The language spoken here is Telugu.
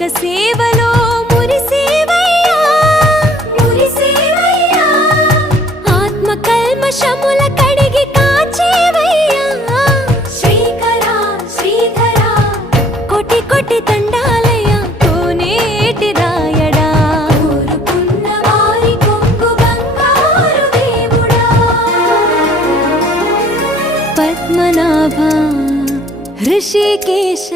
లోక సేవలో మురిసేవయ్యా మురిసేవయ్యా ఆత్మ కల్మషముల కడిగి కాచేవయ్యా శ్రీకరా శ్రీధరా కోటి కోటి దండాలయ్యా కోనేటి రాయడా కోరుకున్న వారి కొంగు బంగారు దేవుడా పద్మనాభ ऋषिकेश